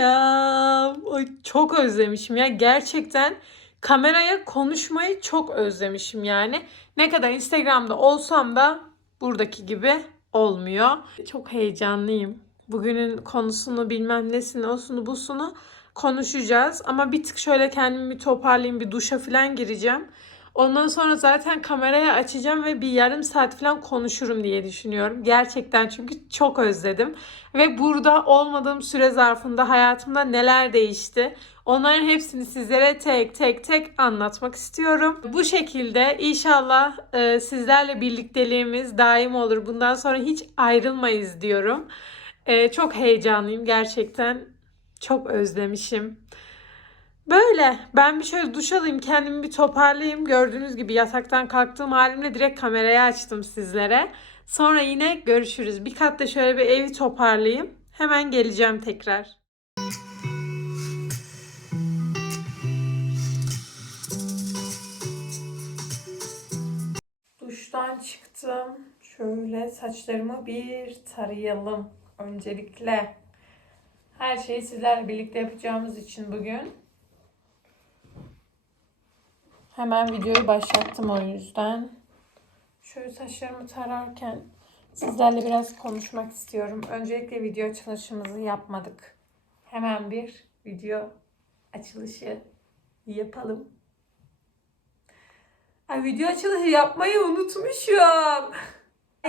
Selam. Ay, çok özlemişim ya. Gerçekten kameraya konuşmayı çok özlemişim yani. Ne kadar Instagram'da olsam da buradaki gibi olmuyor. Çok heyecanlıyım. Bugünün konusunu bilmem nesini, osunu busunu konuşacağız. Ama bir tık şöyle kendimi bir toparlayayım, bir duşa falan gireceğim. Ondan sonra zaten kamerayı açacağım ve bir yarım saat falan konuşurum diye düşünüyorum. Gerçekten çünkü çok özledim. Ve burada olmadığım süre zarfında hayatımda neler değişti? Onların hepsini sizlere tek tek tek anlatmak istiyorum. Bu şekilde inşallah e, sizlerle birlikteliğimiz daim olur. Bundan sonra hiç ayrılmayız diyorum. E, çok heyecanlıyım gerçekten. Çok özlemişim. Böyle ben bir şöyle duş alayım kendimi bir toparlayayım. Gördüğünüz gibi yataktan kalktığım halimle direkt kamerayı açtım sizlere. Sonra yine görüşürüz. Bir kat da şöyle bir evi toparlayayım. Hemen geleceğim tekrar. Duştan çıktım. Şöyle saçlarımı bir tarayalım. Öncelikle her şeyi sizlerle birlikte yapacağımız için bugün Hemen videoyu başlattım o yüzden. Şöyle saçlarımı tararken sizlerle biraz konuşmak istiyorum. Öncelikle video açılışımızı yapmadık. Hemen bir video açılışı yapalım. Ay, video açılışı yapmayı unutmuşum.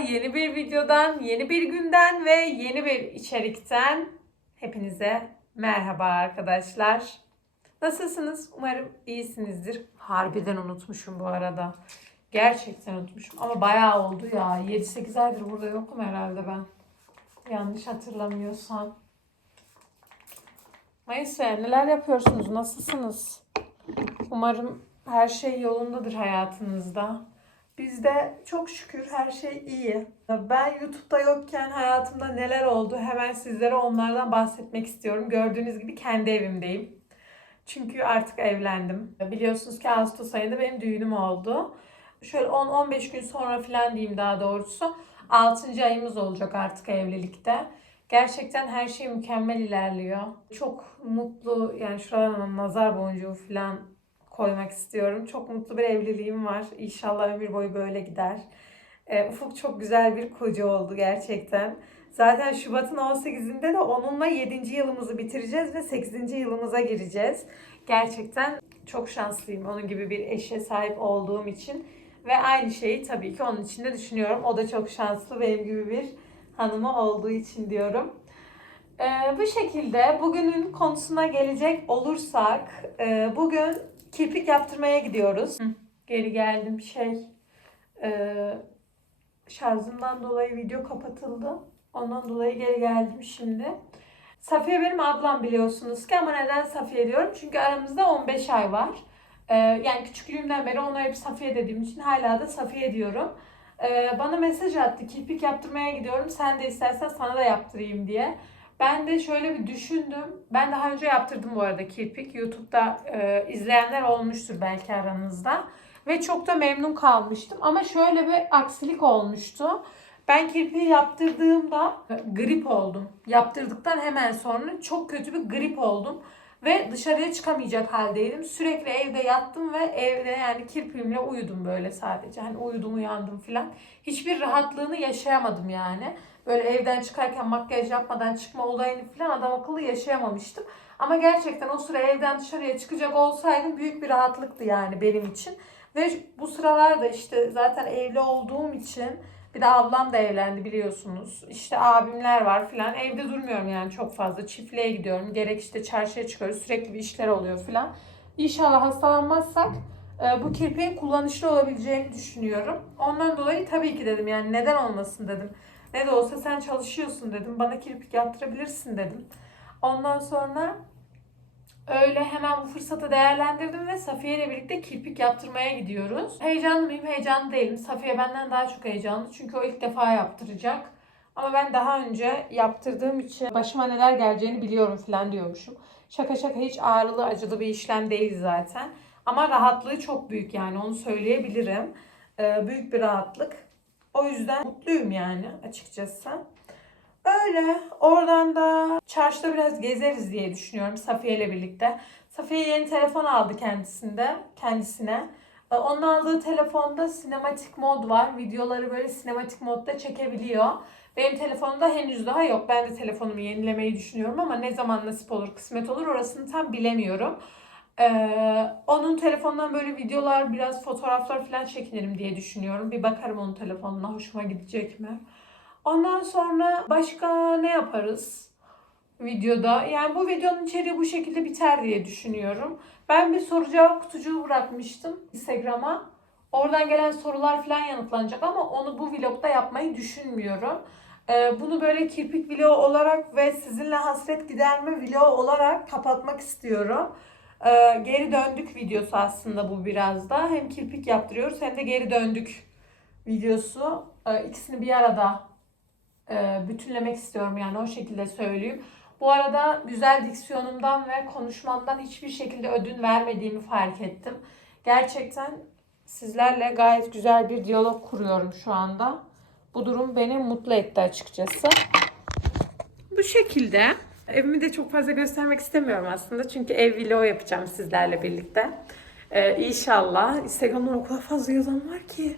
Yeni bir videodan, yeni bir günden ve yeni bir içerikten hepinize merhaba arkadaşlar. Nasılsınız? Umarım iyisinizdir. Harbiden unutmuşum bu arada. Gerçekten unutmuşum. Ama bayağı oldu ya. 7-8 aydır burada yokum herhalde ben. Yanlış hatırlamıyorsam. Neyse neler yapıyorsunuz? Nasılsınız? Umarım her şey yolundadır hayatınızda. Bizde çok şükür her şey iyi. Ben YouTube'da yokken hayatımda neler oldu hemen sizlere onlardan bahsetmek istiyorum. Gördüğünüz gibi kendi evimdeyim. Çünkü artık evlendim. Biliyorsunuz ki Ağustos ayında benim düğünüm oldu. Şöyle 10-15 gün sonra falan diyeyim daha doğrusu. 6. ayımız olacak artık evlilikte. Gerçekten her şey mükemmel ilerliyor. Çok mutlu yani şuralarına nazar boncuğu falan koymak istiyorum. Çok mutlu bir evliliğim var. İnşallah ömür boyu böyle gider. E, Ufuk çok güzel bir koca oldu gerçekten. Zaten Şubat'ın 18'inde de onunla 7. yılımızı bitireceğiz ve 8. yılımıza gireceğiz. Gerçekten çok şanslıyım onun gibi bir eşe sahip olduğum için. Ve aynı şeyi tabii ki onun için de düşünüyorum. O da çok şanslı benim gibi bir hanımı olduğu için diyorum. Ee, bu şekilde bugünün konusuna gelecek olursak e, bugün kirpik yaptırmaya gidiyoruz. Hı, geri geldim şey e, şarjımdan dolayı video kapatıldı. Ondan dolayı geri geldim şimdi. Safiye benim ablam biliyorsunuz ki ama neden Safiye diyorum? Çünkü aramızda 15 ay var. Ee, yani küçüklüğümden beri ona hep Safiye dediğim için hala da Safiye diyorum. Ee, bana mesaj attı. Kirpik yaptırmaya gidiyorum. Sen de istersen sana da yaptırayım diye. Ben de şöyle bir düşündüm. Ben daha önce yaptırdım bu arada kirpik. YouTube'da e, izleyenler olmuştur belki aranızda. Ve çok da memnun kalmıştım. Ama şöyle bir aksilik olmuştu. Ben kirpiği yaptırdığımda grip oldum. Yaptırdıktan hemen sonra çok kötü bir grip oldum. Ve dışarıya çıkamayacak haldeydim. Sürekli evde yattım ve evde yani kirpiğimle uyudum böyle sadece. Hani uyudum uyandım filan. Hiçbir rahatlığını yaşayamadım yani. Böyle evden çıkarken makyaj yapmadan çıkma olayını filan adam akıllı yaşayamamıştım. Ama gerçekten o sıra evden dışarıya çıkacak olsaydım büyük bir rahatlıktı yani benim için. Ve bu sıralarda işte zaten evli olduğum için bir de ablam da evlendi biliyorsunuz. İşte abimler var filan. Evde durmuyorum yani çok fazla. Çiftliğe gidiyorum. Gerek işte çarşıya çıkıyoruz. Sürekli bir işler oluyor filan. İnşallah hastalanmazsak e, bu kirpiğin kullanışlı olabileceğini düşünüyorum. Ondan dolayı tabii ki dedim yani neden olmasın dedim. Ne de olsa sen çalışıyorsun dedim. Bana kirpik yaptırabilirsin dedim. Ondan sonra Öyle hemen bu fırsatı değerlendirdim ve Safiye ile birlikte kirpik yaptırmaya gidiyoruz. Heyecanlı mıyım? Heyecanlı değilim. Safiye benden daha çok heyecanlı çünkü o ilk defa yaptıracak. Ama ben daha önce yaptırdığım için başıma neler geleceğini biliyorum falan diyormuşum. Şaka şaka hiç ağrılı acılı bir işlem değil zaten. Ama rahatlığı çok büyük yani onu söyleyebilirim. Ee, büyük bir rahatlık. O yüzden mutluyum yani açıkçası. Öyle. Oradan da çarşıda biraz gezeriz diye düşünüyorum Safiye ile birlikte. Safiye yeni telefon aldı kendisinde, kendisine. Ee, Onun aldığı telefonda sinematik mod var. Videoları böyle sinematik modda çekebiliyor. Benim telefonumda henüz daha yok. Ben de telefonumu yenilemeyi düşünüyorum ama ne zaman nasip olur, kısmet olur orasını tam bilemiyorum. Ee, onun telefonundan böyle videolar, biraz fotoğraflar falan çekinirim diye düşünüyorum. Bir bakarım onun telefonuna hoşuma gidecek mi? Ondan sonra başka ne yaparız videoda? Yani bu videonun içeriği bu şekilde biter diye düşünüyorum. Ben bir soru cevap kutucuğu bırakmıştım Instagram'a. Oradan gelen sorular falan yanıtlanacak ama onu bu vlogda yapmayı düşünmüyorum. Ee, bunu böyle kirpik vlog olarak ve sizinle hasret giderme vlog olarak kapatmak istiyorum. Ee, geri döndük videosu aslında bu biraz da. Hem kirpik yaptırıyoruz hem de geri döndük videosu. Ee, ikisini bir arada e, bütünlemek istiyorum yani o şekilde söyleyeyim. Bu arada güzel diksiyonumdan ve konuşmamdan hiçbir şekilde ödün vermediğimi fark ettim. Gerçekten sizlerle gayet güzel bir diyalog kuruyorum şu anda. Bu durum beni mutlu etti açıkçası. Bu şekilde. Evimi de çok fazla göstermek istemiyorum aslında. Çünkü ev vlog yapacağım sizlerle birlikte. Ee, inşallah. Instagram'dan o kadar fazla yazan var ki.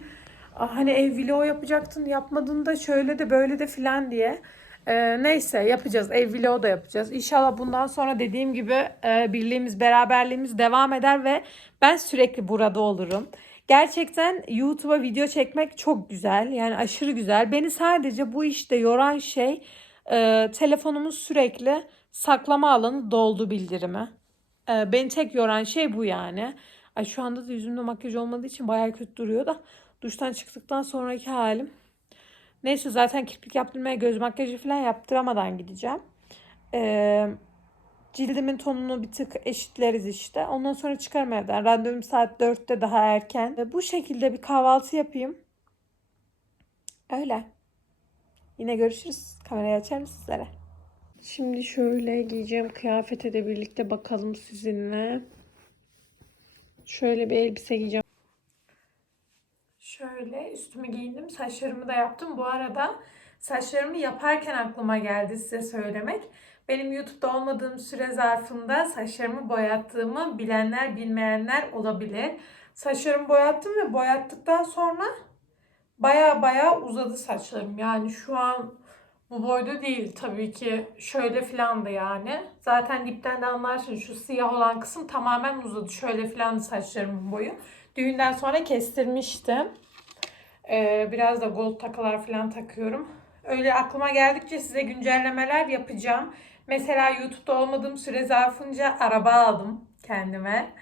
"Aa, Hani ev vlog yapacaktın yapmadın da şöyle de böyle de filan diye. Ee, neyse yapacağız. Ev vlogu da yapacağız. İnşallah bundan sonra dediğim gibi e, birliğimiz, beraberliğimiz devam eder ve ben sürekli burada olurum. Gerçekten YouTube'a video çekmek çok güzel. Yani aşırı güzel. Beni sadece bu işte yoran şey e, telefonumun sürekli saklama alanı doldu bildirimi. E, beni tek yoran şey bu yani. Ay şu anda da yüzümde makyaj olmadığı için bayağı kötü duruyor da duştan çıktıktan sonraki halim. Neyse zaten kirpik yaptırmaya göz makyajı falan yaptıramadan gideceğim. Ee, cildimin tonunu bir tık eşitleriz işte. Ondan sonra çıkarım evden. Randevum saat 4'te daha erken. Bu şekilde bir kahvaltı yapayım. Öyle. Yine görüşürüz. Kamerayı açarım sizlere. Şimdi şöyle giyeceğim kıyafete de birlikte bakalım sizinle. Şöyle bir elbise giyeceğim. Şöyle üstümü giyindim. Saçlarımı da yaptım. Bu arada saçlarımı yaparken aklıma geldi size söylemek. Benim YouTube'da olmadığım süre zarfında saçlarımı boyattığımı bilenler bilmeyenler olabilir. Saçlarımı boyattım ve boyattıktan sonra baya baya uzadı saçlarım. Yani şu an bu boyda değil tabii ki. Şöyle filan da yani. Zaten dipten de anlarsın şu siyah olan kısım tamamen uzadı. Şöyle filan saçlarımın boyu. Düğünden sonra kestirmiştim. Ee, biraz da gold takılar falan takıyorum. Öyle aklıma geldikçe size güncellemeler yapacağım. Mesela YouTube'da olmadığım süre zarfınca araba aldım kendime.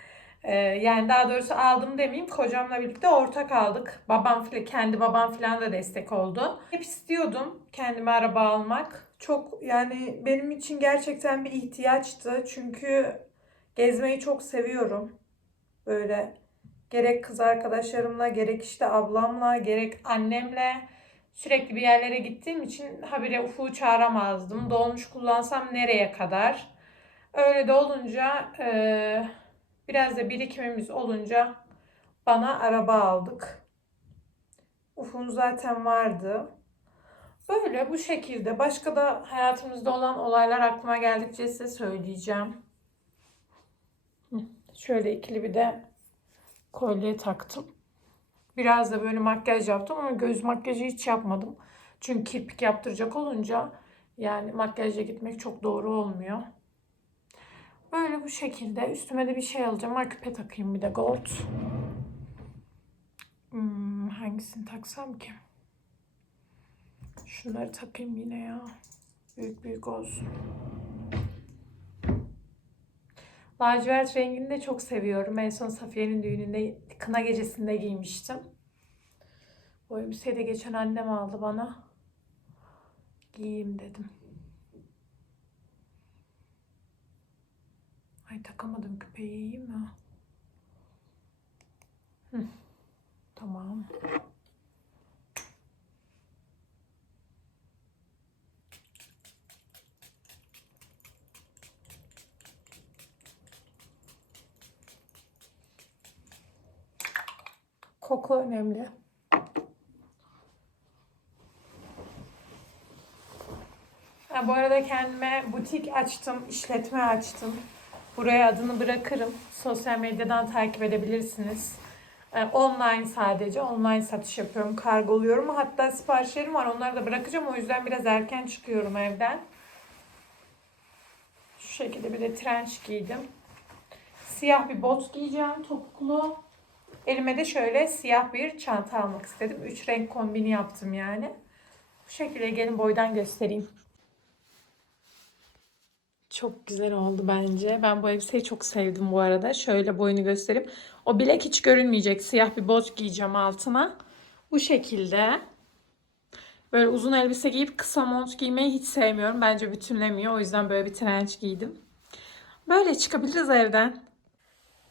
Ee, yani daha doğrusu aldım demeyeyim. Kocamla birlikte ortak aldık. Babam filan, kendi babam falan da destek oldu. Hep istiyordum kendime araba almak. Çok yani benim için gerçekten bir ihtiyaçtı. Çünkü gezmeyi çok seviyorum. Böyle gerek kız arkadaşlarımla, gerek işte ablamla, gerek annemle sürekli bir yerlere gittiğim için habire ufuğu çağıramazdım. Dolmuş kullansam nereye kadar? Öyle de olunca eee, biraz da birikimimiz olunca bana araba aldık. Ufuk'un zaten vardı. Böyle bu şekilde. Başka da hayatımızda olan olaylar aklıma geldikçe size söyleyeceğim. Şöyle ikili bir de kolye taktım. Biraz da böyle makyaj yaptım ama göz makyajı hiç yapmadım. Çünkü kirpik yaptıracak olunca yani makyajla gitmek çok doğru olmuyor. Böyle bu şekilde. Üstüme de bir şey alacağım. Ha, küpe takayım bir de gold. Hmm, hangisini taksam ki? Şunları takayım yine ya. Büyük büyük olsun. Lacivert rengini de çok seviyorum. En son Safiye'nin düğününde kına gecesinde giymiştim. Bu elbiseyi de geçen annem aldı bana. Giyeyim dedim. Ay takamadım küpeyi iyi mi? Hı, tamam. Koku önemli. Ha, bu arada kendime butik açtım, işletme açtım. Buraya adını bırakırım. Sosyal medyadan takip edebilirsiniz. Ee, online sadece. Online satış yapıyorum, kargoluyorum. Hatta siparişlerim var. Onları da bırakacağım. O yüzden biraz erken çıkıyorum evden. Şu şekilde bir de trenç giydim. Siyah bir bot giyeceğim, topuklu. Elime de şöyle siyah bir çanta almak istedim. Üç renk kombini yaptım yani. Bu şekilde gelin boydan göstereyim. Çok güzel oldu bence. Ben bu elbiseyi çok sevdim bu arada. Şöyle boyunu göstereyim. O bilek hiç görünmeyecek. Siyah bir bot giyeceğim altına. Bu şekilde. Böyle uzun elbise giyip kısa mont giymeyi hiç sevmiyorum. Bence bütünlemiyor. O yüzden böyle bir trenç giydim. Böyle çıkabiliriz evden.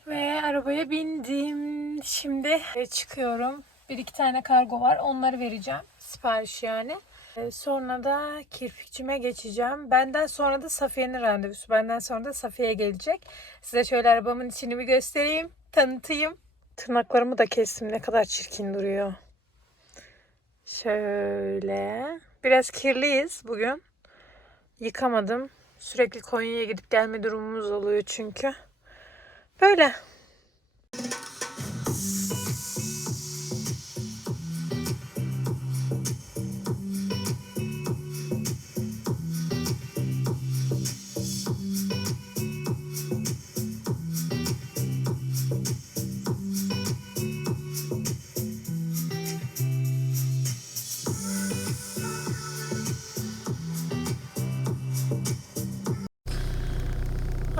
Ve arabaya bindim. Şimdi çıkıyorum. Bir iki tane kargo var. Onları vereceğim. Sipariş yani. Ee, Sonra da kirpikçime geçeceğim. Benden sonra da Safiye'nin randevusu. Benden sonra da Safiye gelecek. Size şöyle arabamın içini bir göstereyim. Tanıtayım. Tırnaklarımı da kestim. Ne kadar çirkin duruyor. Şöyle. Biraz kirliyiz bugün. Yıkamadım. Sürekli Konya'ya gidip gelme durumumuz oluyor çünkü. Böyle.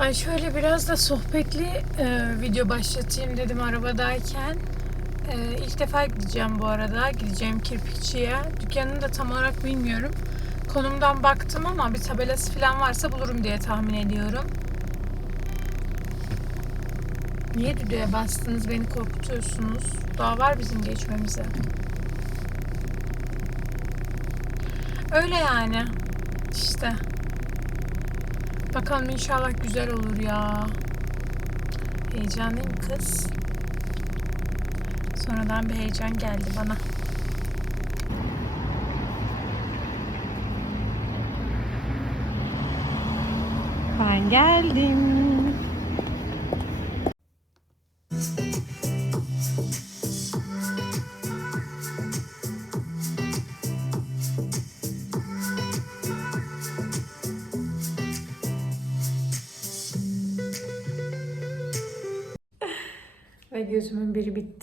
Ay şöyle biraz da sohbetli e, video başlatayım dedim arabadayken. E, ilk defa gideceğim bu arada. Gideceğim kirpikçiye. Dükkanını da tam olarak bilmiyorum. Konumdan baktım ama bir tabelası falan varsa bulurum diye tahmin ediyorum. Niye düdüğe bastınız? Beni korkutuyorsunuz. Daha var bizim geçmemize. Öyle yani. İşte. Bakalım inşallah güzel olur ya. Heyecanlıyım kız. Sonradan bir heyecan geldi bana. Ben geldim.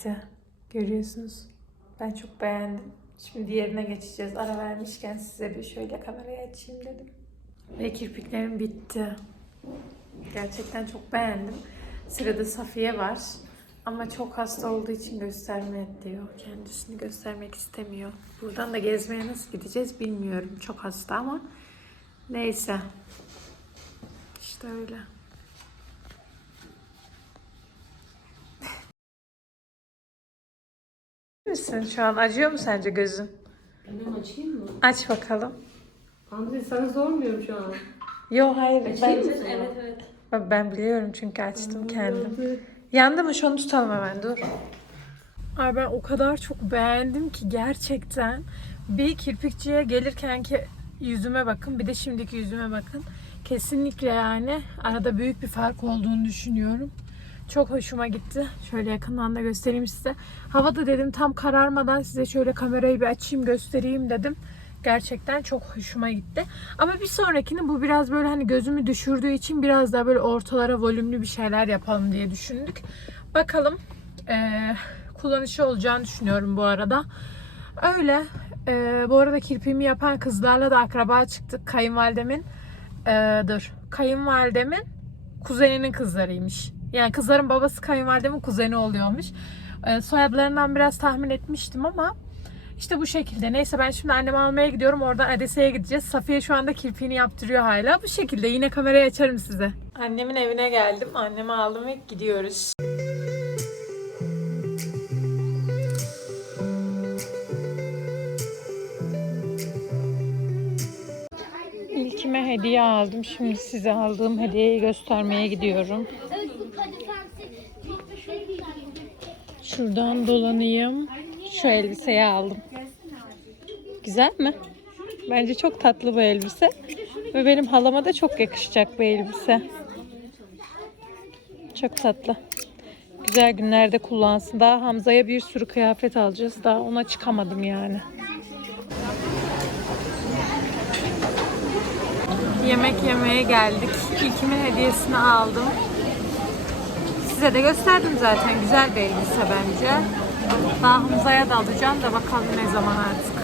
Bitti. Görüyorsunuz. Ben çok beğendim. Şimdi diğerine geçeceğiz. Ara vermişken size bir şöyle kamerayı açayım dedim. Ve kirpiklerim bitti. Gerçekten çok beğendim. Sırada Safiye var. Ama çok hasta olduğu için gösterme diyor. Kendisini göstermek istemiyor. Buradan da gezmeye nasıl gideceğiz bilmiyorum. Çok hasta ama neyse. İşte öyle. Misin şu an? Acıyor mu sence gözün? Bilmem açayım mı? Aç bakalım. Andre sana sormuyorum şu an. Yok hayır. Açayım mı? Evet evet. ben biliyorum çünkü açtım kendim. Yandı mı? Şunu tutalım hemen dur. Ay ben o kadar çok beğendim ki gerçekten. Bir kirpikçiye gelirken ki yüzüme bakın bir de şimdiki yüzüme bakın. Kesinlikle yani arada büyük bir fark olduğunu düşünüyorum. Çok hoşuma gitti. Şöyle yakından da göstereyim size. Havada dedim tam kararmadan size şöyle kamerayı bir açayım göstereyim dedim. Gerçekten çok hoşuma gitti. Ama bir sonrakini bu biraz böyle hani gözümü düşürdüğü için biraz daha böyle ortalara volümlü bir şeyler yapalım diye düşündük. Bakalım eee kullanışı olacağını düşünüyorum bu arada. Öyle. Eee, bu arada kirpiğimi yapan kızlarla da akraba çıktık. Kayınvalidemin eee, dur. Kayınvalidemin kuzeninin kızlarıymış. Yani kızların babası kayınvalidemin kuzeni oluyormuş. Eee, soyadlarından biraz tahmin etmiştim ama işte bu şekilde. Neyse ben şimdi annemi almaya gidiyorum. Oradan Adese'ye gideceğiz. Safiye şu anda kirpiğini yaptırıyor hala. Bu şekilde. Yine kamerayı açarım size. Annemin evine geldim. Annemi aldım ve gidiyoruz. İlkime hediye aldım. Şimdi size aldığım hediyeyi göstermeye gidiyorum. Şuradan dolanayım. Şu elbiseyi aldım. Güzel mi? Bence çok tatlı bu elbise. Ve benim halama da çok yakışacak bu elbise. Çok tatlı. Güzel günlerde kullansın. Daha Hamza'ya bir sürü kıyafet alacağız. Daha ona çıkamadım yani. Yemek yemeye geldik. İlkimin hediyesini aldım. Size de gösterdim zaten. Güzel bir elbise bence. Daha Hamza'ya da alacağım da bakalım ne zaman artık.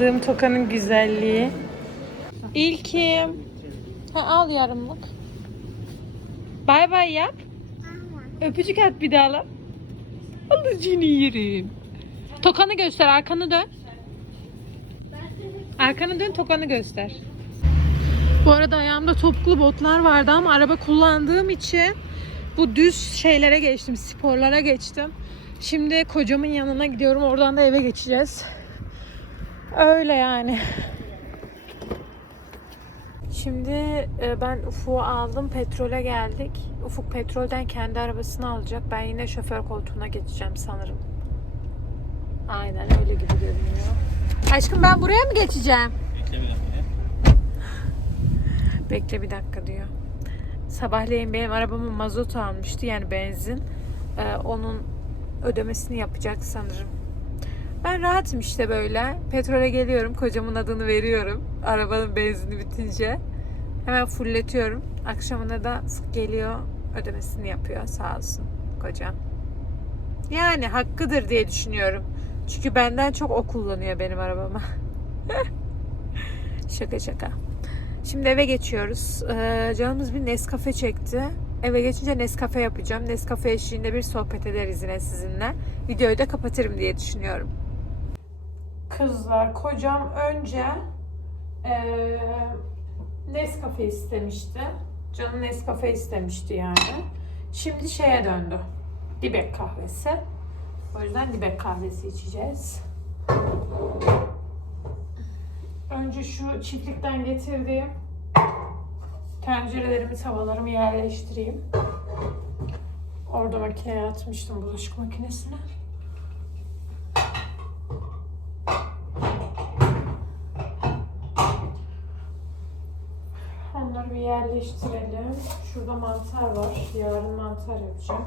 Aldığım tokanın güzelliği. İlkim. Ha, al yarımlık. Bay bay yap. Öpücük at bir daha lan. Alıcını yerim. Tokanı göster. Arkanı dön. Arkanı dön tokanı göster. Bu arada ayağımda topuklu botlar vardı ama araba kullandığım için bu düz şeylere geçtim. Sporlara geçtim. Şimdi kocamın yanına gidiyorum. Oradan da eve geçeceğiz. Öyle yani. Şimdi e, ben Ufuk'u aldım. Petrole geldik. Ufuk petrolden kendi arabasını alacak. Ben yine şoför koltuğuna geçeceğim sanırım. Aynen öyle gibi görünüyor. Aşkım ben buraya mı geçeceğim? Bekle bir dakika diyor. Sabahleyin benim arabamın mazot almıştı yani benzin. Ee, onun ödemesini yapacak sanırım. Ben rahatım işte böyle. Petrole geliyorum. Kocamın adını veriyorum. Arabanın benzini bitince. Hemen fulletiyorum. Akşamına da geliyor. Ödemesini yapıyor. Sağ olsun kocam. Yani hakkıdır diye düşünüyorum. Çünkü benden çok o kullanıyor benim arabamı. şaka şaka. Şimdi eve geçiyoruz. Ee, canımız bir Nescafe çekti. Eve geçince Nescafe yapacağım. Nescafe eşliğinde bir sohbet ederiz yine sizinle. Videoyu da kapatırım diye düşünüyorum. Kızlar, kocam önce eee Nescafe istemişti. Canı Nescafe istemişti yani. Şimdi şeye döndü. Dibek kahvesi. O yüzden dibek kahvesi içeceğiz. Önce şu çiftlikten getirdiğim tencerelerimi, tavalarımı yerleştireyim. Orada makineye atmıştım bulaşık makinesine. Yerleştirelim. Şurada mantar var. Yarın mantar yapacağım.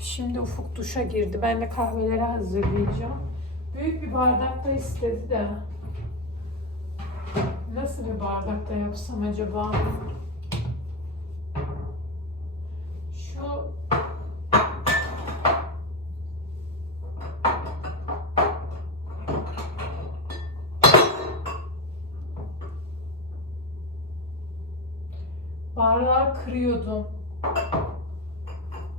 Şimdi Ufuk duşa girdi. Ben de kahveleri hazırlayacağım. Büyük bir bardakta istedi de. Nasıl bir bardakta yapsam acaba? Şu bardağı kırıyordum.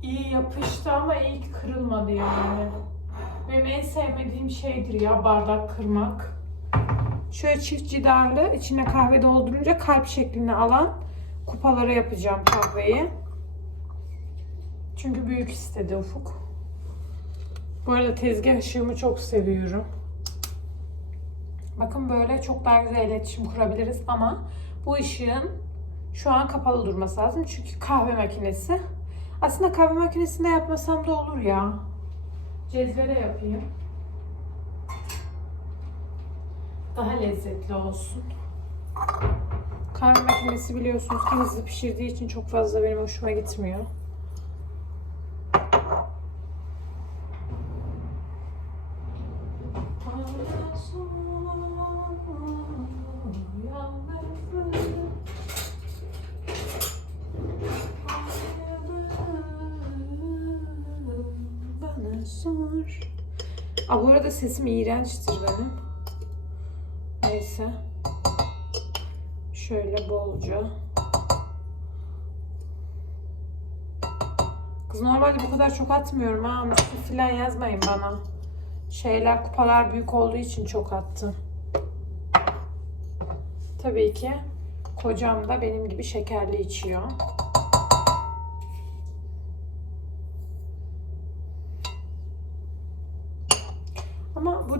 İyi yapıştı ama iyi kırılmadı yani. Benim en sevmediğim şeydir ya bardak kırmak. Şöyle çift cidarlı içine kahve doldurunca kalp şeklini alan kupalara yapacağım kahveyi. Çünkü büyük istedi Ufuk. Bu arada tezgah ışığımı çok seviyorum. Bakın böyle çok daha güzel iletişim kurabiliriz ama bu ışığın şu an kapalı durması lazım. Çünkü kahve makinesi. Aslında kahve makinesinde yapmasam da olur ya. Cezvede yapayım. Daha lezzetli olsun. Kahve makinesi biliyorsunuz ki hızlı pişirdiği için çok fazla benim hoşuma gitmiyor. Arada sesim iğrençtir benim. Neyse. Şöyle bolca. Kız normalde bu kadar çok atmıyorum ha. Müslü falan yazmayın bana. Şeyler kupalar büyük olduğu için çok attım. Tabii ki kocam da benim gibi şekerli içiyor.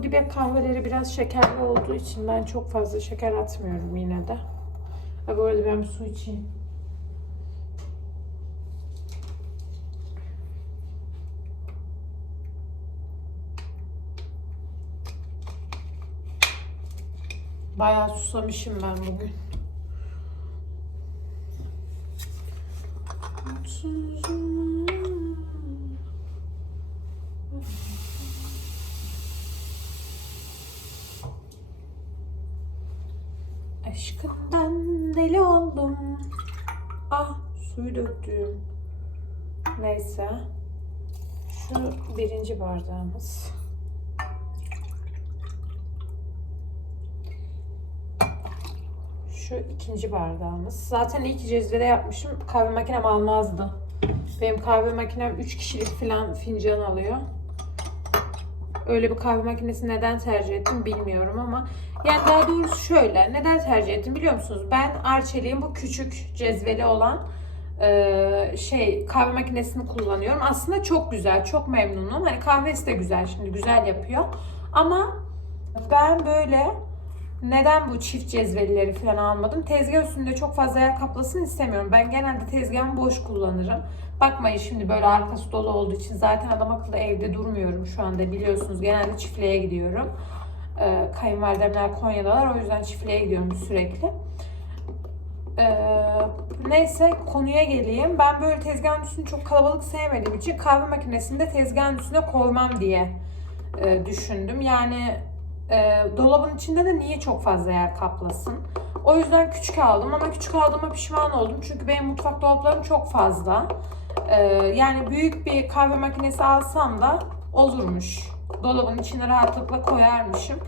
Dibek kahveleri biraz şekerli olduğu için ben çok fazla şeker atmıyorum yine de. Ha, bu arada ben su içeyim. Bayağı susamışım ben bugün. Aşkından deli oldum. Ah suyu döktüm. Neyse. Şu birinci bardağımız. Şu ikinci bardağımız. Zaten ki cezvede yapmışım. Kahve makinem almazdı. Benim kahve makinem 3 kişilik falan fincan alıyor. Öyle bir kahve makinesi neden tercih ettim bilmiyorum ama yani daha doğrusu şöyle neden tercih ettim biliyor musunuz? Ben Arçelik'in bu küçük cezveli olan e, şey kahve makinesini kullanıyorum. Aslında çok güzel, çok memnunum. Hani kahvesi de güzel şimdi güzel yapıyor. Ama ben böyle neden bu çift cezvelileri falan almadım? Tezgah üstünde çok fazla yer kaplasın istemiyorum. Ben genelde tezgahımı boş kullanırım. Bakmayın şimdi böyle arkası dolu olduğu için zaten adam akıllı evde durmuyorum şu anda biliyorsunuz. Genelde çiftliğe gidiyorum. Ee, kayınvalidemler Konya'dalar o yüzden çiftliğe gidiyorum sürekli. Ee, neyse konuya geleyim. Ben böyle tezgahın üstünü çok kalabalık sevmediğim için kahve makinesini de tezgahın üstüne koymam diye e, düşündüm. Yani e, dolabın içinde de niye çok fazla yer kaplasın? O yüzden küçük aldım ama küçük aldığıma pişman oldum. Çünkü benim mutfak dolaplarım çok fazla. E, yani büyük bir kahve makinesi alsam da olurmuş. Dolabın içine rahatlıkla koyarmışım.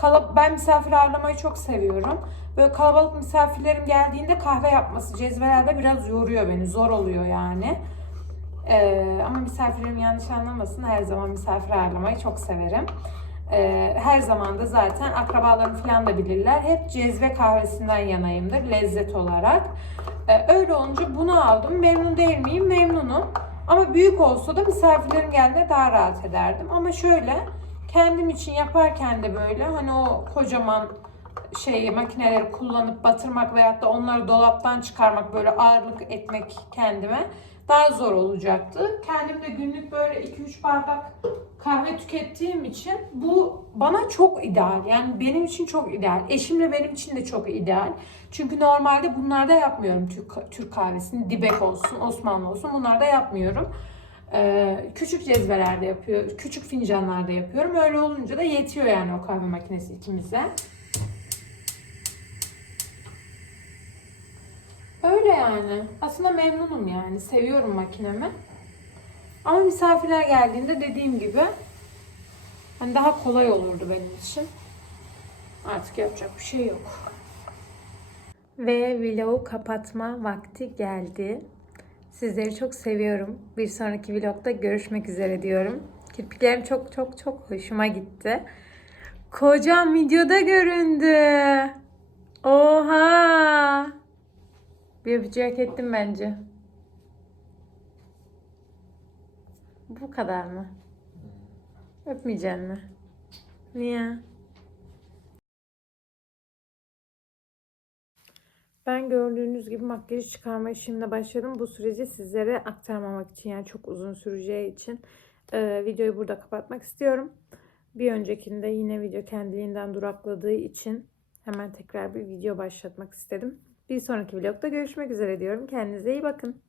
Kala- ben misafir ağırlamayı çok seviyorum. Böyle kalabalık misafirlerim geldiğinde kahve yapması cezvelerde biraz yoruyor beni. Zor oluyor yani. Ee, ama misafirlerim yanlış anlamasın. Her zaman misafir ağırlamayı çok severim. Ee, her zaman da zaten akrabalarım falan da bilirler. Hep cezve kahvesinden yanayımdır lezzet olarak. Ee, öyle olunca bunu aldım. Memnun değil miyim? Memnunum. Ama büyük olsa da misafirlerim geldiğinde daha rahat ederdim. Ama şöyle kendim için yaparken de böyle hani o kocaman şey makineleri kullanıp batırmak veyahut da onları dolaptan çıkarmak böyle ağırlık etmek kendime daha zor olacaktı. Kendim de günlük böyle 2-3 bardak kahve tükettiğim için bu bana çok ideal. Yani benim için çok ideal. Eşimle benim için de çok ideal. Çünkü normalde bunlarda yapmıyorum Türk, Türk kahvesini. Dibek olsun, Osmanlı olsun bunlarda yapmıyorum. Ee, küçük cezvelerde yapıyor, küçük fincanlarda yapıyorum. Öyle olunca da yetiyor yani o kahve makinesi ikimize. Öyle yani. Aslında memnunum yani. Seviyorum makinemi. Ama misafirler geldiğinde dediğim gibi hani daha kolay olurdu benim için. Artık yapacak bir şey yok. Ve vlogu kapatma vakti geldi. Sizleri çok seviyorum. Bir sonraki vlogda görüşmek üzere diyorum. Kirpiklerim çok çok çok hoşuma gitti. Kocam videoda göründü. Oha! Bir öpücüğü hak ettim bence. Bu kadar mı? Öpmeyecek mi? Niye? Ben gördüğünüz gibi makyajı çıkarma işimle başladım. Bu süreci sizlere aktarmamak için yani çok uzun süreceği için e, videoyu burada kapatmak istiyorum. Bir öncekinde yine video kendiliğinden durakladığı için hemen tekrar bir video başlatmak istedim. Bir sonraki vlogda görüşmek üzere diyorum. Kendinize iyi bakın.